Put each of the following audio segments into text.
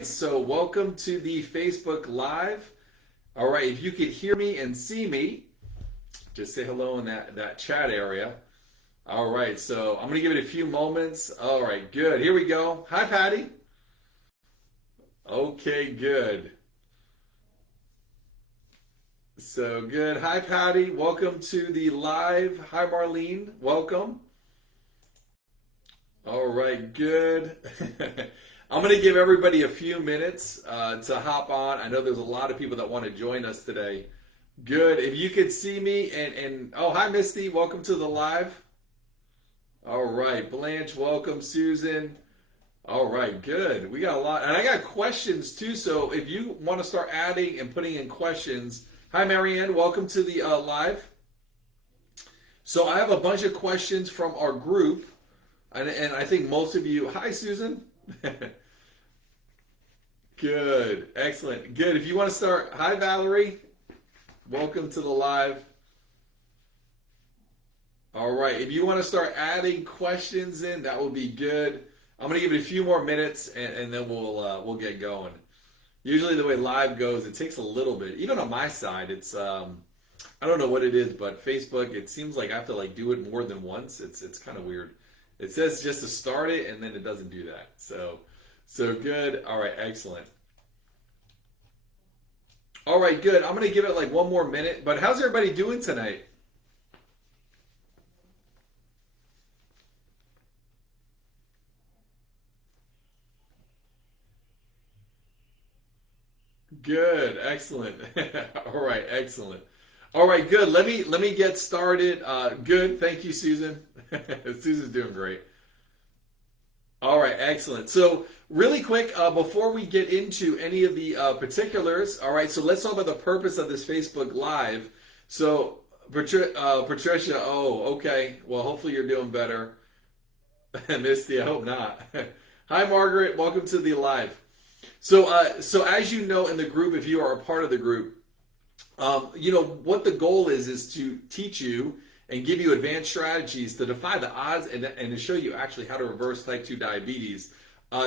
So welcome to the Facebook Live. All right, if you could hear me and see me, just say hello in that chat area. All right, so I'm gonna give it a few moments. All right, good. Here we go. Hi, Patty. Okay, good. So good. Hi, Patty. Welcome to the live. Hi, Marlene. Welcome. All right, good. I'm going to give everybody a few minutes to hop on. I know there's a lot of people that want to join us today. Good. If you could see me and oh, hi, Misty. Welcome to the live. All right, Blanche. Welcome, Susan. All right, good. We got a lot, and I got questions too. So if you want to start adding and putting in questions, hi, Marianne. Welcome to the live. So I have a bunch of questions from our group, and I think most of you. Hi, Susan. Good, excellent, good. If you want to start, hi Valerie, welcome to the live. All right, if you want to start adding questions in, that would be good. I'm gonna give it a few more minutes, and then we'll get going. Usually the way live goes, it takes a little bit. Even on my side, it's I don't know what it is, but Facebook, it seems like I have to like do it more than once. It's kind of weird. It says just to start it, and then it doesn't do that. So good. All right, excellent. All right, good. I'm going to give it like one more minute. But how's everybody doing tonight? Good, excellent. All right, excellent. All right, good. Let me get started. Good. Thank you, Susan. Susan's doing great. All right, excellent. So, really quick, before we get into any of the particulars, all right, so let's talk about the purpose of this Facebook Live. So, Patricia, oh, okay. Well, hopefully you're doing better. Misty, I hope not. Hi, Margaret. Welcome to the live. So as you know in the group, if you are a part of the group, what the goal is to teach you and give you advanced strategies to defy the odds and to show you actually how to reverse type 2 diabetes.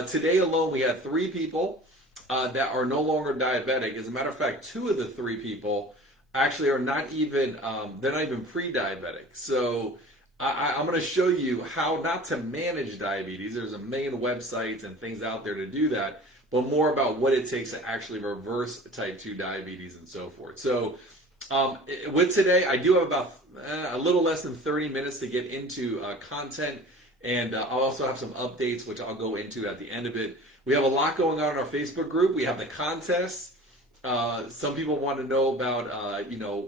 Today alone, we had 3 people that are no longer diabetic. As a matter of fact, 2 of the 3 people actually are not even, they're not even pre-diabetic. So I'm going to show you how not to manage diabetes. There's a million websites and things out there to do that, but more about what it takes to actually reverse type 2 diabetes and so forth. So with today, I do have about a little less than 30 minutes to get into content, and I'll also have some updates, which I'll go into at the end of it. We have a lot going on in our Facebook group. We have the contests. Some people want to know about,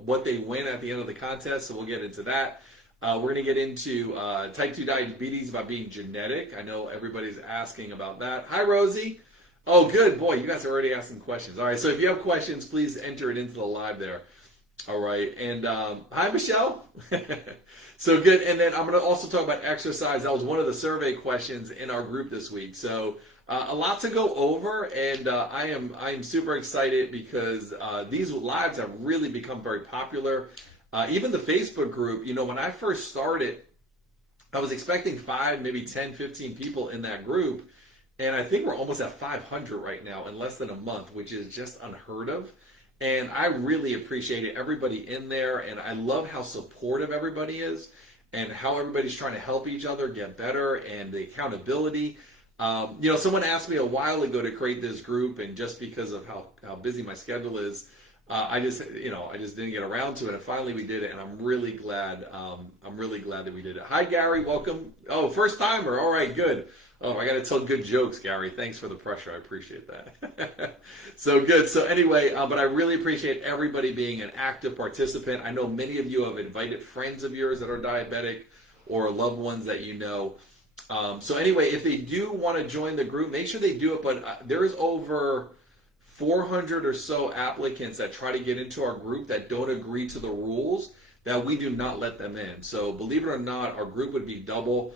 what they win at the end of the contest, so we'll get into that. We're going to get into type 2 diabetes about being genetic. I know everybody's asking about that. Hi, Rosie. Oh, good. Boy, you guys are already asking questions. All right, so if you have questions, please enter it into the live there. All right, and hi, Michelle. So good, and then I'm going to also talk about exercise. That was one of the survey questions in our group this week. So a lot to go over, and I am super excited because these lives have really become very popular. Even the Facebook group, when I first started, I was expecting 5, maybe 10, 15 people in that group. And I think we're almost at 500 right now in less than a month, which is just unheard of. And I really appreciate everybody in there. And I love how supportive everybody is and how everybody's trying to help each other get better and the accountability. Someone asked me a while ago to create this group, and just because of how busy my schedule is, I just didn't get around to it. And finally we did it, and I'm really glad. I'm really glad that we did it. Hi, Gary. Welcome. Oh, first timer. All right, good. Oh, I got to tell good jokes, Gary. Thanks for the pressure. I appreciate that. So good. So anyway, but I really appreciate everybody being an active participant. I know many of you have invited friends of yours that are diabetic or loved ones that you know. So anyway, if they do want to join the group, make sure they do it. But there's over 400 or so applicants that try to get into our group that don't agree to the rules, that we do not let them in. So believe it or not, our group would be double.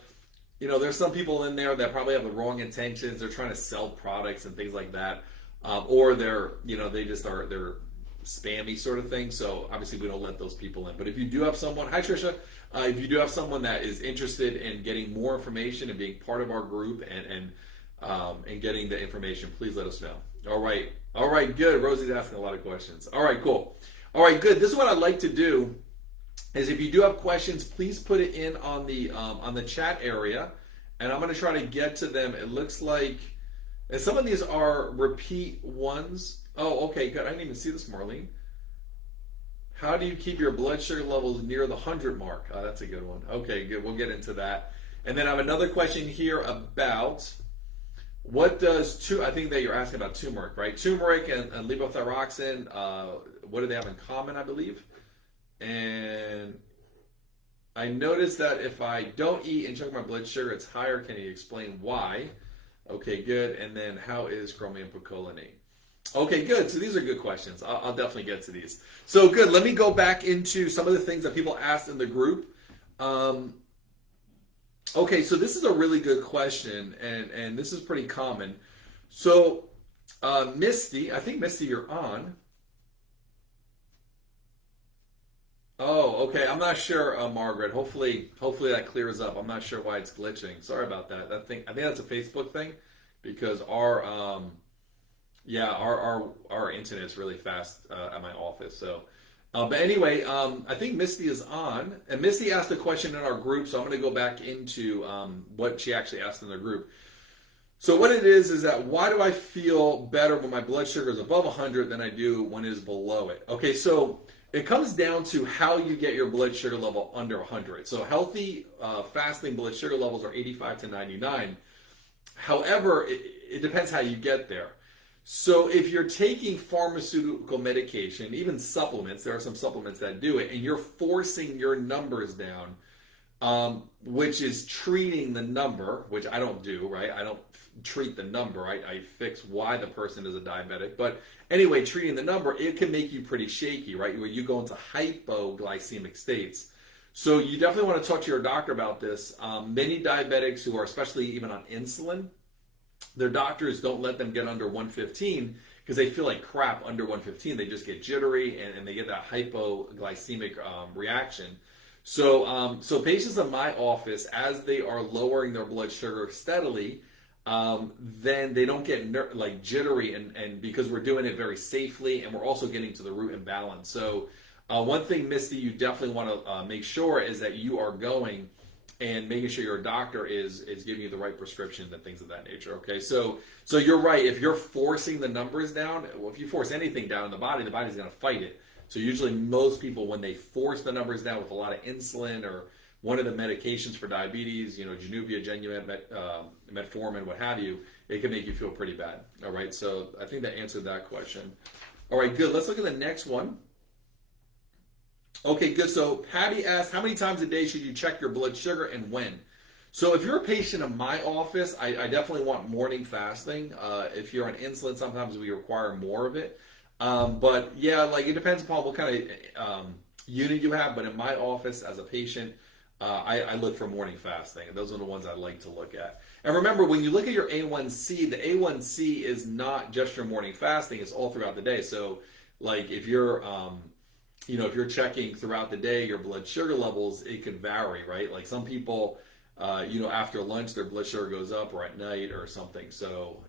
There's some people in there that probably have the wrong intentions. They're trying to sell products and things like that. Or they're spammy sort of thing. So obviously we don't let those people in. But if you do have someone, hi Trisha, if you do have someone that is interested in getting more information and being part of our group and and getting the information, please let us know. All right, good. Rosie's asking a lot of questions. All right, cool. All right, good. This is what I'd like to do is if you do have questions, please put it in on the chat area, and I'm going to try to get to them. It looks like, and some of these are repeat ones. Oh, okay, good. I didn't even see this, Marlene. How do you keep your blood sugar levels near the 100 mark? Oh, that's a good one. Okay, good. We'll get into that. And then I have another question here about what does, I think that you're asking about turmeric, right? Turmeric and levothyroxine, what do they have in common, I believe? And I noticed that if I don't eat and check my blood sugar, it's higher. Can you explain why? Okay, good. And then how is chromium picolinate? Okay, good. So these are good questions. I'll definitely get to these. So good. Let me go back into some of the things that people asked in the group. Okay, so this is a really good question, and this is pretty common. So Misty, I think Misty, you're on. Oh, okay. I'm not sure, Margaret. Hopefully that clears up. I'm not sure why it's glitching. Sorry about that. I think that's a Facebook thing, because our internet is really fast at my office. So, but anyway, I think Misty is on, and Misty asked a question in our group. So I'm going to go back into what she actually asked in the group. So what it is that why do I feel better when my blood sugar is above 100 than I do when it is below it? Okay, so it comes down to how you get your blood sugar level under 100. So healthy fasting blood sugar levels are 85 to 99. However, it depends how you get there. So if you're taking pharmaceutical medication, even supplements, there are some supplements that do it, and you're forcing your numbers down, which is treating the number, which I don't do, right? I don't treat the number. I fix why the person is a diabetic. But anyway, treating the number, it can make you pretty shaky, right? Where you go into hypoglycemic states. So you definitely want to talk to your doctor about this. Many diabetics who are especially even on insulin, their doctors don't let them get under 115 because they feel like crap under 115. They just get jittery and they get that hypoglycemic reaction. So patients in my office, as they are lowering their blood sugar steadily, then they don't get jittery, and because we're doing it very safely, and we're also getting to the root and balance. So one thing, Misty, you definitely want to make sure is that you are going and making sure your doctor is giving you the right prescriptions and things of that nature. Okay, so you're right. If you're forcing the numbers down, well, if you force anything down in the body's going to fight it. So usually most people, when they force the numbers down with a lot of insulin or one of the medications for diabetes, Januvia, Genumet, metformin, what have you, it can make you feel pretty bad. All right, so I think that answered that question. All right, good. Let's look at the next one. Okay, good. So Patty asked, how many times a day should you check your blood sugar and when? So if you're a patient in my office, I definitely want morning fasting. If you're on insulin, sometimes we require more of it. But yeah, it depends upon what kind of unit you have. But in my office as a patient, I look for morning fasting. And those are the ones I like to look at. And remember, when you look at your A1C, the A1C is not just your morning fasting. It's all throughout the day. So if you're if you're checking throughout the day your blood sugar levels, it can vary, right? Like some people, after lunch, their blood sugar goes up, or at night or something. So,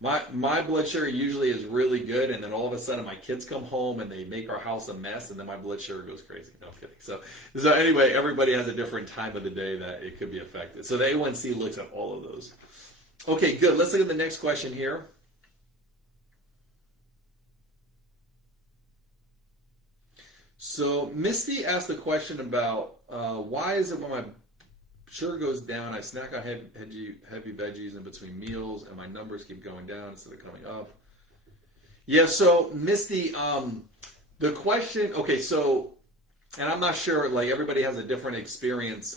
my blood sugar usually is really good, and then all of a sudden my kids come home and they make our house a mess, and then my blood sugar goes crazy. No, I'm kidding. So anyway, everybody has a different time of the day that it could be affected. So the A1C looks at all of those. Okay, good. Let's look at the next question here. So Misty asked a question about why is it when my sugar goes down, I snack on heavy veggies in between meals, and my numbers keep going down instead of coming up. Yeah, so Misty, the question, okay, so, and I'm not sure, everybody has a different experience,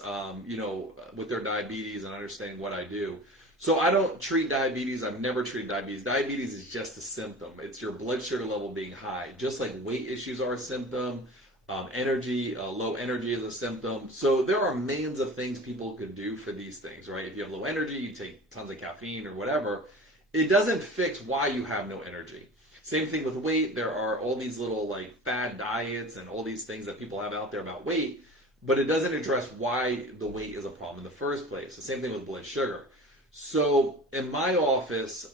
with their diabetes and understanding what I do. So I don't treat diabetes. I've never treated diabetes. Diabetes is just a symptom. It's your blood sugar level being high. Just like weight issues are a symptom, low energy is a symptom. So there are millions of things people could do for these things, right? If you have low energy, you take tons of caffeine or whatever. It doesn't fix why you have no energy. Same thing with weight. There are all these little fad diets and all these things that people have out there about weight, but it doesn't address why the weight is a problem in the first place. The same thing with blood sugar. So in my office,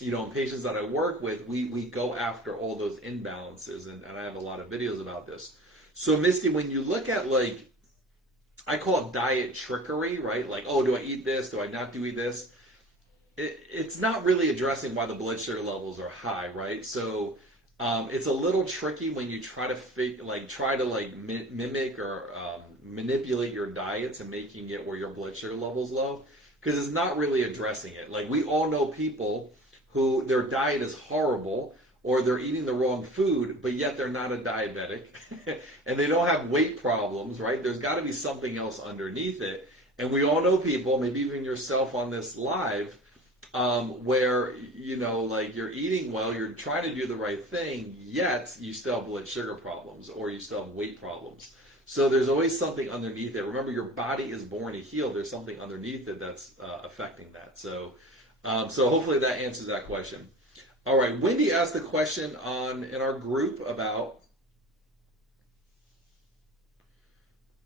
in patients that I work with, we go after all those imbalances, and I have a lot of videos about this. So Misty, when you look at like, I call it diet trickery, right? Like, oh, do I eat this? Do I not do eat this? It's not really addressing why the blood sugar levels are high, right? So it's a little tricky when you try to mimic or manipulate your diet to making it where your blood sugar levels low, because it's not really addressing it. Like, we all know people who their diet is horrible, or they're eating the wrong food, but yet they're not a diabetic and they don't have weight problems, right? There's got to be something else underneath it. And we all know people, maybe even yourself on this live, where, like, you're eating well, you're trying to do the right thing, yet you still have blood sugar problems or you still have weight problems. So there's always something underneath it. Remember, your body is born to heal. There's something underneath it that's affecting that. So hopefully that answers that question. All right, Wendy asked a question in our group about,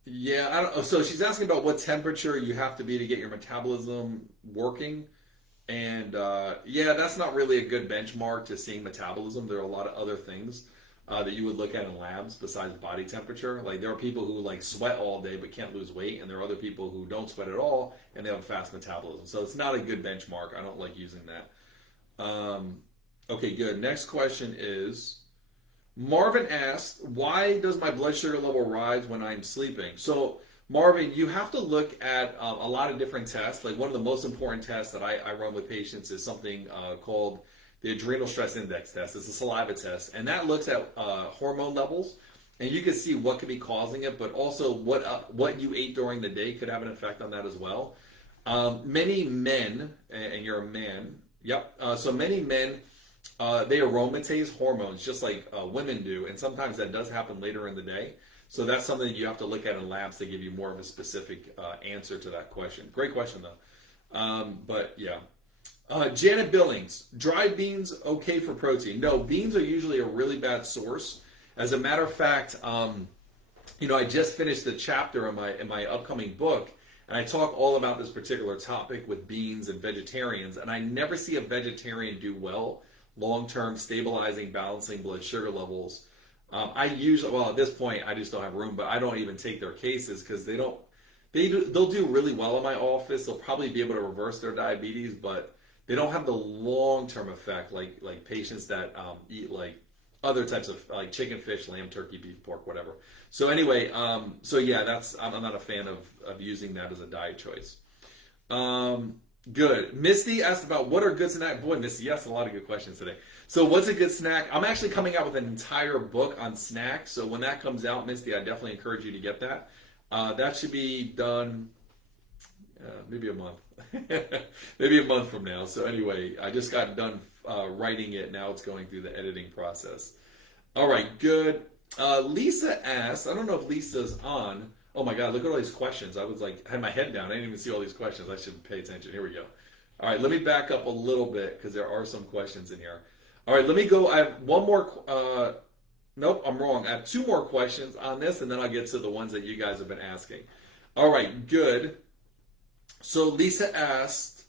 I don't know. So she's asking about what temperature you have to be to get your metabolism working. And that's not really a good benchmark to seeing metabolism. There are a lot of other things that you would look at in labs besides body temperature. Like, there are people who like sweat all day but can't lose weight, and there are other people who don't sweat at all and they have a fast metabolism. So it's not a good benchmark. I don't like using that. Okay, good. Next question is, Marvin asked, why does my blood sugar level rise when I'm sleeping? So Marvin, you have to look at a lot of different tests. Like, one of the most important tests that I run with patients is something called the adrenal stress index test. It's a saliva test, and that looks at hormone levels, and you can see what could be causing it, but also what you ate during the day could have an effect on that as well. Many men, and you're a man, so many men, they aromatase hormones just like women do, and sometimes that does happen later in the day. So that's something that you have to look at in labs to give you more of a specific answer to that question. Great question, though. Janet Billings, dried beans okay for protein? No, beans are usually a really bad source. As a matter of fact, I just finished a chapter in my upcoming book, and I talk all about this particular topic with beans and vegetarians, and I never see a vegetarian do well long-term stabilizing, balancing blood sugar levels. At this point, I just don't have room, but I don't even take their cases because they'll do really well in my office. They'll probably be able to reverse their diabetes, but they don't have the long-term effect like patients that eat like other types of like chicken, fish, lamb, turkey, beef, pork, whatever. So anyway, I'm not a fan of using that as a diet choice. Good. Misty asked about what are good snacks. Boy, Misty, you asked a lot of good questions today. So what's a good snack? I'm actually coming out with an entire book on snacks. So when that comes out, Misty, I definitely encourage you to get that. That should be done maybe a month. Maybe a month from now. So anyway, I just got done writing it. Now it's going through the editing process. All right, good. Lisa asked, I don't know if Lisa's on. Oh my God, look at all these questions. I had my head down. I didn't even see all these questions. I should pay attention. Here we go. All right, let me back up a little bit because there are some questions in here. All right, let me go. I have one more. Nope, I'm wrong. I have two more questions on this, and then I'll get to the ones that you guys have been asking. All right, good. So Lisa asked,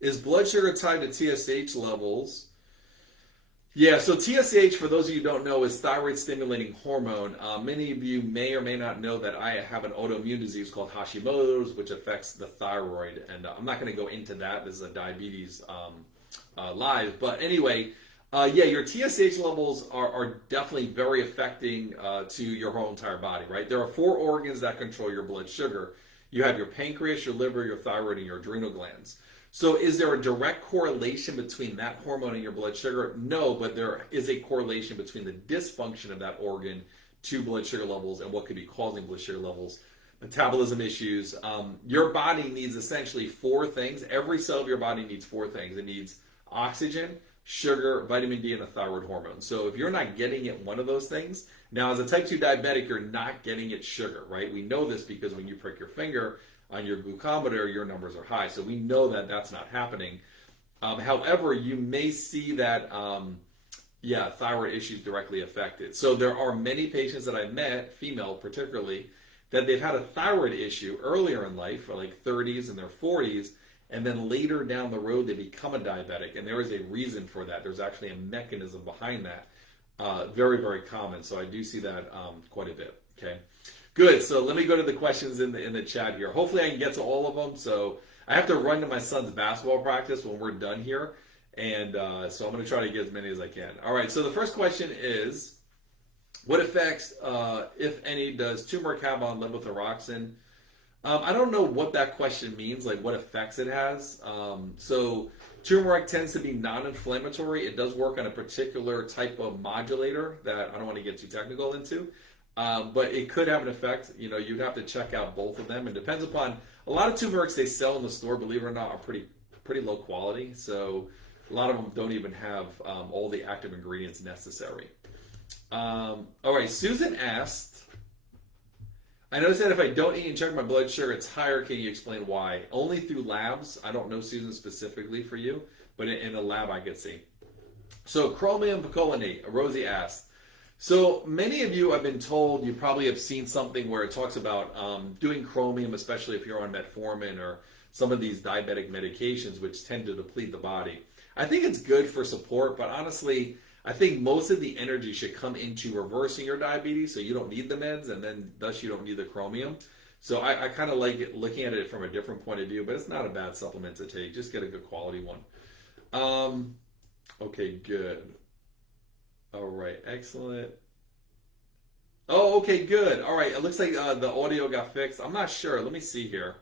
is blood sugar tied to TSH levels? Yeah, so TSH, for those of you who don't know, is thyroid stimulating hormone. Many of you may or may not know that I have an autoimmune disease called Hashimoto's, which affects the thyroid. And I'm not going to go into that. This is a diabetes live. But anyway, your TSH levels are definitely very affecting to your whole entire body, right? There are 4 organs that control your blood sugar. You have your pancreas, your liver, your thyroid, and your adrenal glands. So is there a direct correlation between that hormone and your blood sugar? No, but there is a correlation between the dysfunction of that organ to blood sugar levels and what could be causing blood sugar levels. Metabolism issues. Your body needs essentially 4 things. Every cell of your body needs 4 things. It needs oxygen, sugar, vitamin D, and a thyroid hormone. So if you're not getting it one of those things, now as a type 2 diabetic, you're not getting it sugar, right? We know this because when you prick your finger on your glucometer, your numbers are high. So we know that that's not happening. However, you may see that, thyroid issues directly affected. So there are many patients that I've met, female particularly, that they've had a thyroid issue earlier in life, for like 30s and their 40s, and then later down the road they become a diabetic, and there is a reason for that. There's actually a mechanism behind that. Very, very common. So I do see that quite a bit. Okay, good. So let me go to the questions in the chat here. Hopefully I can get to all of them. So I have to run to my son's basketball practice when we're done here, and so I'm going to try to get as many as I can. All right. So the first question is, what effects, if any, does turmeric have on levothyroxine? I don't know what that question means, like what effects it has. So turmeric tends to be non-inflammatory. It does work on a particular type of modulator that I don't want to get too technical into. But it could have an effect. You know, you'd have to check out both of them. It depends upon, a lot of turmerics they sell in the store, believe it or not, are pretty low quality. So a lot of them don't even have all the active ingredients necessary. All right, Susan asked, I noticed that if I don't eat and check my blood sugar, it's higher. Can you explain why? Only through labs. I don't know, Susan, specifically for you, but in a lab I could see. So chromium picolinate, Rosie asked. So many of you, I've been told, you probably have seen something where it talks about doing chromium, especially if you're on metformin or some of these diabetic medications, which tend to deplete the body. I think it's good for support, but honestly, I think most of the energy should come into reversing your diabetes, so you don't need the meds, and then thus you don't need the chromium. So I kind of like it, looking at it from a different point of view, but it's not a bad supplement to take. Just get a good quality one. Okay, good. All right, excellent. Oh, okay, good. All right, it looks like the audio got fixed. I'm not sure. Let me see here.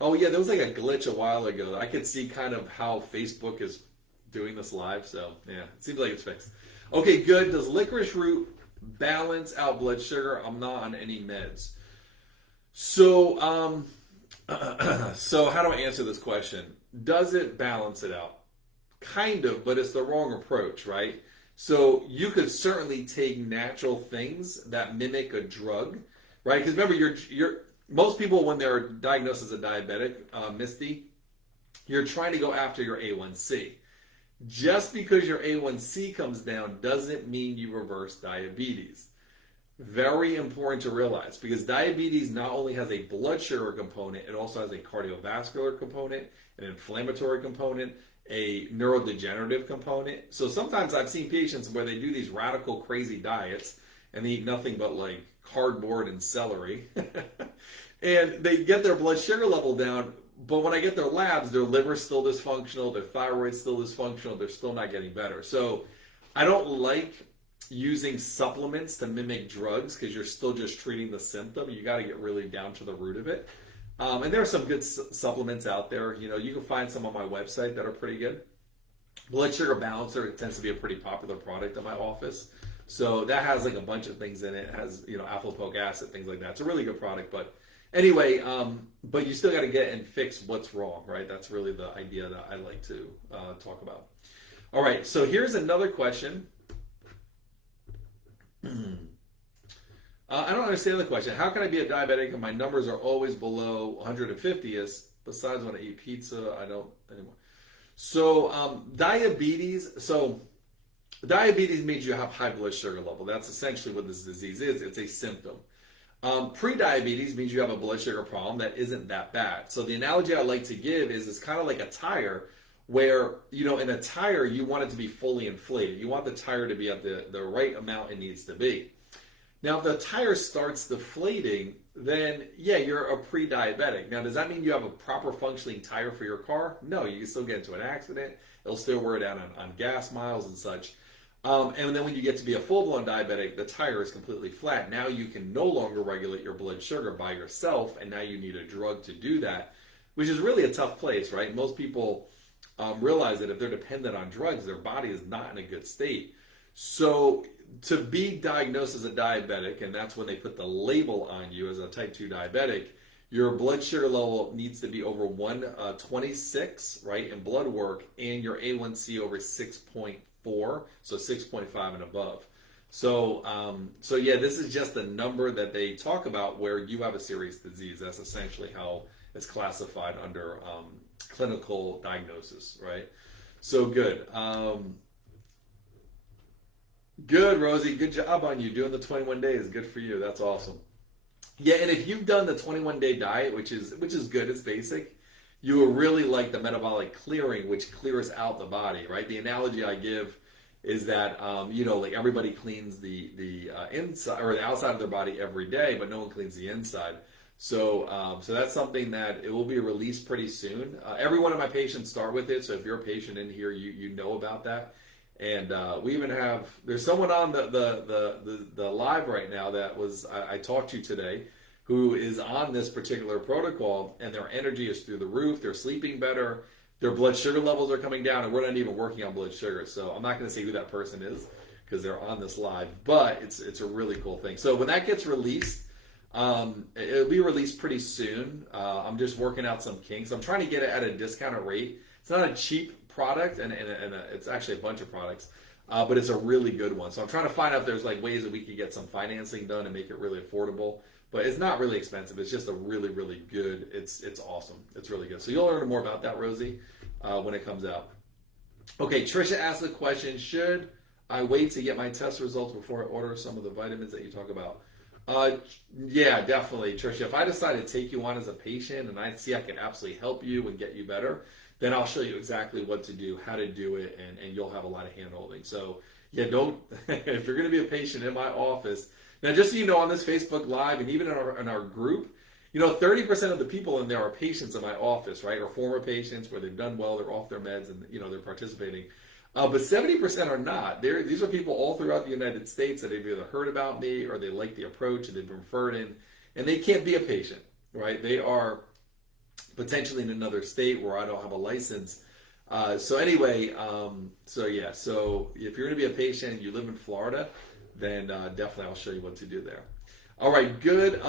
Oh, yeah, there was like a glitch a while ago. I could see kind of how Facebook is doing this live, so yeah, it seems like it's fixed. Okay, good. Does licorice root balance out blood sugar? I'm not on any meds. So, so how do I answer this question? Does it balance it out? Kind of, but it's the wrong approach, right? So you could certainly take natural things that mimic a drug, right? Because remember, you're most people, when they're diagnosed as a diabetic, Misty, you're trying to go after your A1C. Just because your A1C comes down doesn't mean you reverse diabetes. Very important to realize, because diabetes not only has a blood sugar component, it also has a cardiovascular component, an inflammatory component, a neurodegenerative component. So sometimes I've seen patients where they do these radical, crazy diets and they eat nothing but like cardboard and celery. And they get their blood sugar level down, but when I get their labs, their liver's still dysfunctional, their thyroid's still dysfunctional, they're still not getting better. So I don't like using supplements to mimic drugs, because you're still just treating the symptom. You got to get really down to the root of it. And there are some good supplements out there. You know, you can find some on my website that are pretty good. Blood sugar balancer, it tends to be a pretty popular product in my office. So that has like a bunch of things in it. It has, you know, alpha-lipoic acid, things like that. It's a really good product, but anyway, but you still got to get and fix what's wrong, right? That's really the idea that I like to talk about. All right, so here's another question. I don't understand the question. How can I be a diabetic and my numbers are always below 150? Besides when I eat pizza, I don't anymore. So diabetes means you have high blood sugar level. That's essentially what this disease is. It's a symptom. Pre-diabetes means you have a blood sugar problem that isn't that bad. So the analogy I like to give is it's kind of like a tire, where, you know, in a tire, you want it to be fully inflated. You want the tire to be at the right amount it needs to be. Now, if the tire starts deflating, then yeah, you're a pre-diabetic. Now, does that mean you have a proper functioning tire for your car? No, you can still get into an accident. It'll still wear down on gas miles and such. And then when you get to be a full-blown diabetic, the tire is completely flat. Now you can no longer regulate your blood sugar by yourself, and now you need a drug to do that, which is really a tough place, right? Most people realize that if they're dependent on drugs, their body is not in a good state. So to be diagnosed as a diabetic, and that's when they put the label on you as a type 2 diabetic, your blood sugar level needs to be over 126, right, in blood work, and your A1C over 6.4, so 6.5 and above. So yeah, this is just the number that they talk about where you have a serious disease. That's essentially how it's classified under clinical diagnosis, right? So good. Good, Rosie. Good job on you doing the 21 days. Good for you. That's awesome. Yeah, and if you've done the 21-day diet, which is good, it's basic. you will really like the metabolic clearing, which clears out the body, right? The analogy I give is that like everybody cleans the inside or the outside of their body every day, but no one cleans the inside. So that's something that it will be released pretty soon. Every one of my patients start with it, so if you're a patient in here, you know about that. And we even have there's someone on the live right now that I talked to today, who is on this particular protocol, and their energy is through the roof. They're sleeping better. Their blood sugar levels are coming down, and we're not even working on blood sugar. So I'm not going to say who that person is because they're on this live, but it's a really cool thing. So when that gets released, it'll be released pretty soon. I'm just working out some kinks. I'm trying to get it at a discounted rate. It's not a cheap product, and it's actually a bunch of products, but it's a really good one. So I'm trying to find out if there's like ways that we could get some financing done and make it really affordable. But it's not really expensive. It's just a really, really good. It's awesome. It's really good. So you'll learn more about that, Rosie, when it comes out. Okay, Trisha asked a question. Should I wait to get my test results before I order some of the vitamins that you talk about? Yeah, definitely, Trisha. If I decide to take you on as a patient and I see I can absolutely help you and get you better, then I'll show you exactly what to do, how to do it, and you'll have a lot of hand-holding. So, yeah, don't, if you're going to be a patient in my office, now just so you know, on this Facebook Live and even in our group, 30% of the people in there are patients in my office, right, or former patients where they've done well, they're off their meds, and, they're participating. But 70% are not. These are people all throughout the United States that have either heard about me or they like the approach and they've been referred in, and they can't be a patient, right? They are potentially in another state where I don't have a license. So anyway, so if you're going to be a patient and you live in Florida, then definitely I'll show you what to do there. All right, good.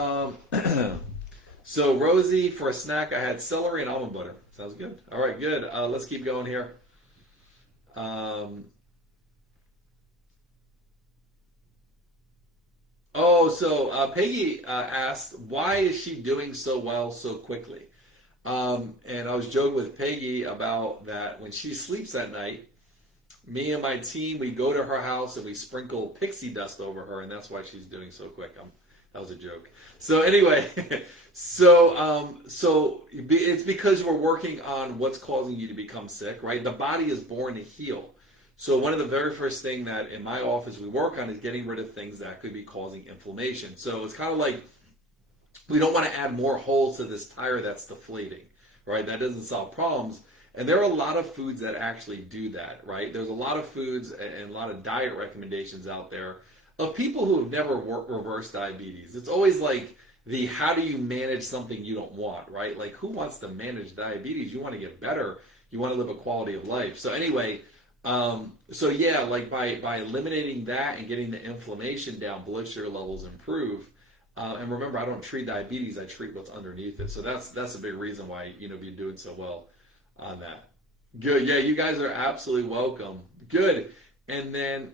So Rosie, for a snack, I had celery and almond butter. Sounds good. All right, good. Let's keep going here. Peggy asked, why is she doing so well so quickly? And I was joking with Peggy about that. When she sleeps at night, me and my team, we go to her house and we sprinkle pixie dust over her, and that's why she's doing so quick. That was a joke. So anyway, it's because we're working on what's causing you to become sick, right? The body is born to heal. So one of the very first thing that in my office we work on is getting rid of things that could be causing inflammation. So it's kind of like we don't want to add more holes to this tire that's deflating, right? That doesn't solve problems. And there are a lot of foods that actually do that, right? There's a lot of foods and a lot of diet recommendations out there of people who have never reversed diabetes. It's always like how do you manage something you don't want, right? Like, who wants to manage diabetes? You want to get better. You want to live a quality of life. So anyway, like by eliminating that and getting the inflammation down, blood sugar levels improve. And remember, I don't treat diabetes, I treat what's underneath it. So that's a big reason why, you're doing so well on that. Good. Yeah, you guys are absolutely welcome. Good. And then,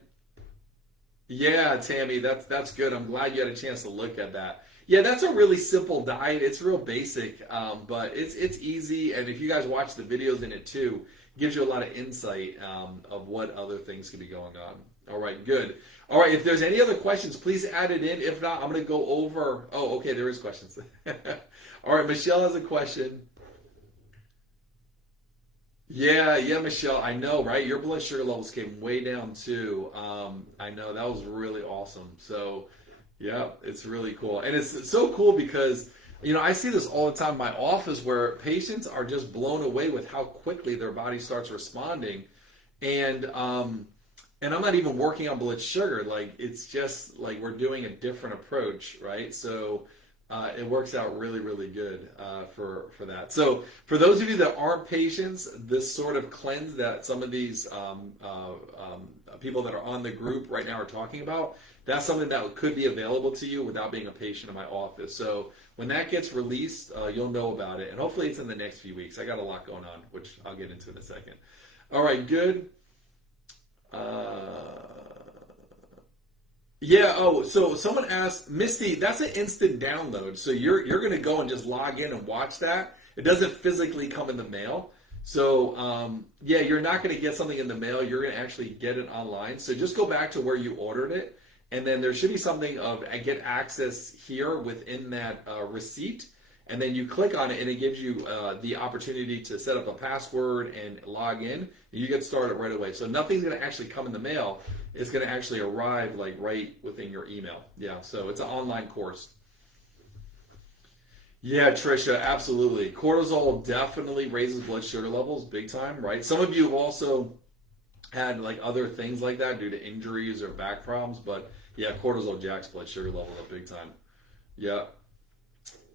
yeah, Tammy, that's good. I'm glad you had a chance to look at that. Yeah, that's a really simple diet. It's real basic, but it's easy. And if you guys watch the videos in it too, it gives you a lot of insight of what other things could be going on. All right, good. All right, if there's any other questions, please add it in. If not, I'm going to go over. Oh, okay, there is questions. All right, Michelle has a question. Yeah, Michelle, I know, right? Your blood sugar levels came way down too. I know, that was really awesome. So, yeah, it's really cool. And it's so cool because, I see this all the time in my office where patients are just blown away with how quickly their body starts responding. And I'm not even working on blood sugar. Like, it's just like we're doing a different approach, right? So, it works out really, really good for that. So for those of you that aren't patients, this sort of cleanse that some of these people that are on the group right now are talking about, that's something that could be available to you without being a patient in my office. So when that gets released, you'll know about it. And hopefully it's in the next few weeks. I got a lot going on, which I'll get into in a second. All right, good. Yeah, so someone asked, Misty, that's an instant download. So you're going to go and just log in and watch that. It doesn't physically come in the mail. So, you're not going to get something in the mail. You're going to actually get it online. So just go back to where you ordered it. And then there should be something of get access here within that receipt. and then you click on it, and it gives you the opportunity to set up a password and log in. And you get started right away. So nothing's going to actually come in the mail. It's going to actually arrive like right within your email. Yeah, so it's an online course. Yeah, Trisha, absolutely. Cortisol definitely raises blood sugar levels big time, right? Some of you have also had like other things like that due to injuries or back problems, but yeah, cortisol jacks blood sugar levels up big time. Yeah,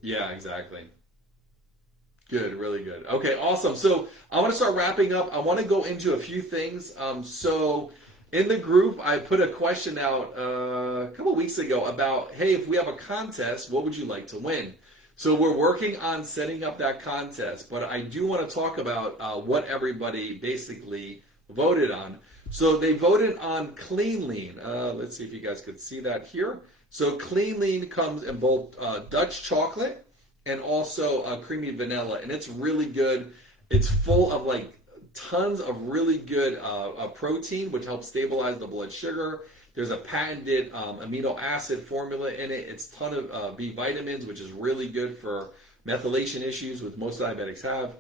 yeah, exactly. Good, really good. Okay, awesome. So I want to start wrapping up. I want to go into a few things. So in the group, I put a question out a couple weeks ago about, hey, if we have a contest, what would you like to win? So we're working on setting up that contest, but I do want to talk about what everybody basically voted on. So they voted on Clean Lean. Let's see if you guys could see that here. So Clean Lean comes in both Dutch chocolate and also creamy vanilla, and it's really good. It's full of like tons of really good protein, which helps stabilize the blood sugar. There's a patented amino acid formula in it. It's a ton of B vitamins, which is really good for methylation issues, which most diabetics have.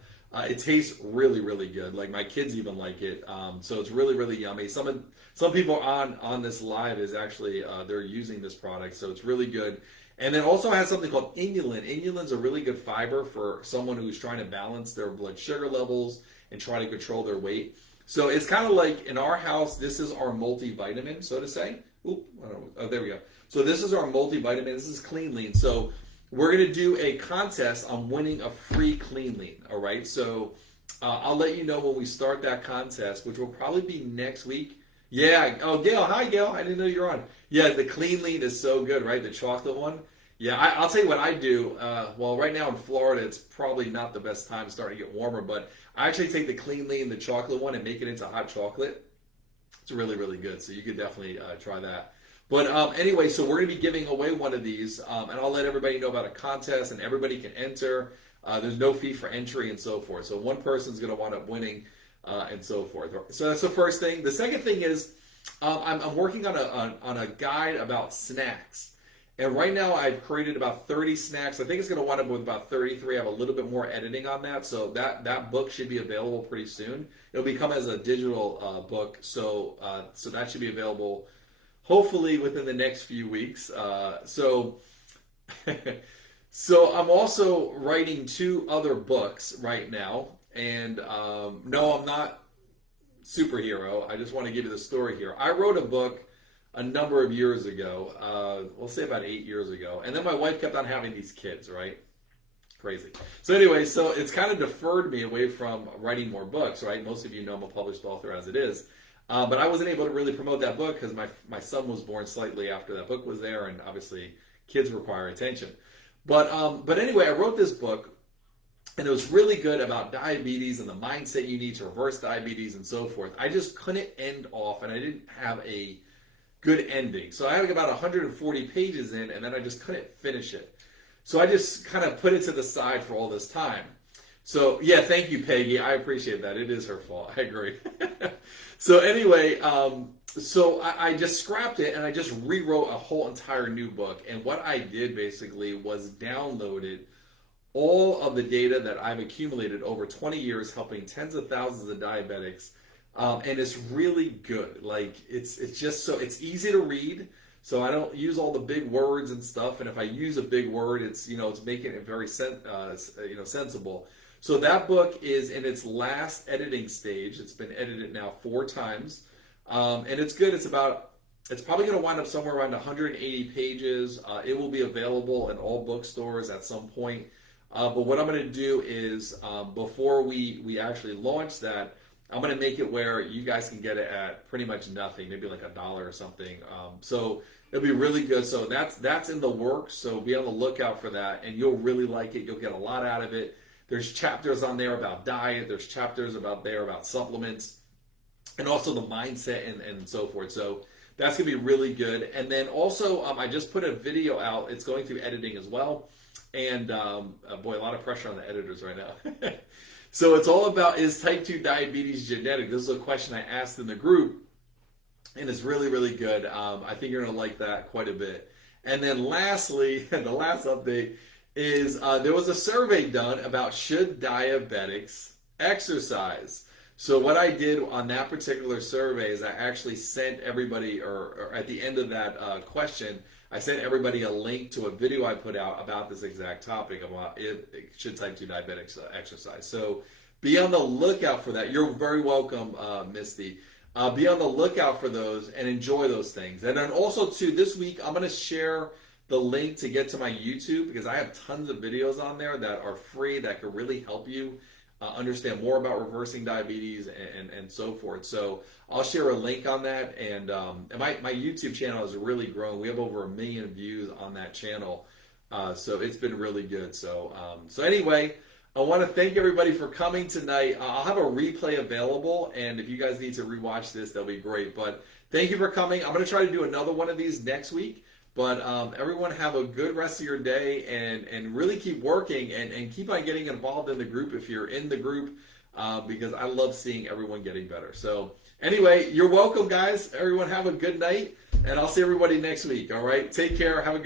It tastes really, really good. Like my kids even like it. So it's really, really yummy. Some people on this live is actually they're using this product, so it's really good. And then also has something called inulin. Inulin's a really good fiber for someone who's trying to balance their blood sugar levels and try to control their weight. So it's kind of like in our house, this is our multivitamin, so to say. Oop, I don't know. Oh, there we go. So this is our multivitamin. This is Clean Lean. So we're going to do a contest on winning a free Clean Lean. All right. So I'll let you know when we start that contest, which will probably be next week. Yeah. Oh, Gail. Hi, Gail. I didn't know you're on. Yeah, the Clean Lean is so good, right? The chocolate one. Yeah, I'll tell you what I do. Well, right now in Florida, it's probably not the best time, starting to get warmer, but I actually take the Clean Lean, the chocolate one, and make it into hot chocolate. It's really, really good, so you could definitely try that. But anyway, so we're going to be giving away one of these, and I'll let everybody know about a contest, and everybody can enter. There's no fee for entry and so forth. So one person's going to wind up winning and so forth. So that's the first thing. The second thing is I'm working on a guide about snacks. And right now I've created about 30 snacks. I think it's going to wind up with about 33. I have a little bit more editing on that. So that book should be available pretty soon. It'll become as a digital book. So that should be available hopefully within the next few weeks. So I'm also writing 2 other books right now. And no, I'm not superhero. I just want to give you the story here. I wrote a book a number of years ago, we'll say about 8 years ago. And then my wife kept on having these kids, right? Crazy. So anyway, so it's kind of deferred me away from writing more books, right? Most of you know I'm a published author as it is. But I wasn't able to really promote that book because my son was born slightly after that book was there, and obviously kids require attention. But anyway, I wrote this book, and it was really good about diabetes and the mindset you need to reverse diabetes and so forth. I just couldn't end off, and I didn't have a good ending. So I had about 140 pages in, and then I just couldn't finish it. So I just kind of put it to the side for all this time. So yeah, thank you, Peggy. I appreciate that. It is her fault. I agree. So anyway, so I just scrapped it, and I just rewrote a whole entire new book. And what I did basically was downloaded all of the data that I've accumulated over 20 years helping tens of thousands of diabetics. And it's really good. Like it's just so it's easy to read. So I don't use all the big words and stuff. And if I use a big word, it's making it very sensible. So that book is in its last editing stage. It's been edited now 4 times, and it's good. It's probably going to wind up somewhere around 180 pages. It will be available in all bookstores at some point. But what I'm going to do is before we actually launch that, I'm going to make it where you guys can get it at pretty much nothing, maybe like $1 or something. So it'll be really good. So that's in the works. So be on the lookout for that, and you'll really like it. You'll get a lot out of it. There's chapters on there about diet. There's chapters about supplements, and also the mindset and so forth. So that's going to be really good. And then also, I just put a video out. It's going through editing as well. And boy, a lot of pressure on the editors right now. So it's all about, is type 2 diabetes genetic? This is a question I asked in the group, and it's really, really good. I think you're going to like that quite a bit. And then lastly, the last update is there was a survey done about should diabetics exercise. So what I did on that particular survey is I actually sent everybody, or at the end of that question, I sent everybody a link to a video I put out about this exact topic about should type 2 diabetics exercise. So be on the lookout for that. You're very welcome, Misty. Be on the lookout for those and enjoy those things. And then also too, this week I'm going to share the link to get to my YouTube because I have tons of videos on there that are free that could really help you understand more about reversing diabetes and so forth. So I'll share a link on that. And my YouTube channel has really grown. We have over 1 million views on that channel. So it's been really good. So anyway, I want to thank everybody for coming tonight. I'll have a replay available, and if you guys need to rewatch this, that'll be great. But thank you for coming. I'm going to try to do another one of these next week. But everyone have a good rest of your day and really keep working and keep on getting involved in the group if you're in the group because I love seeing everyone getting better. So anyway, you're welcome, guys. Everyone have a good night, and I'll see everybody next week. All right? Take care. Have a good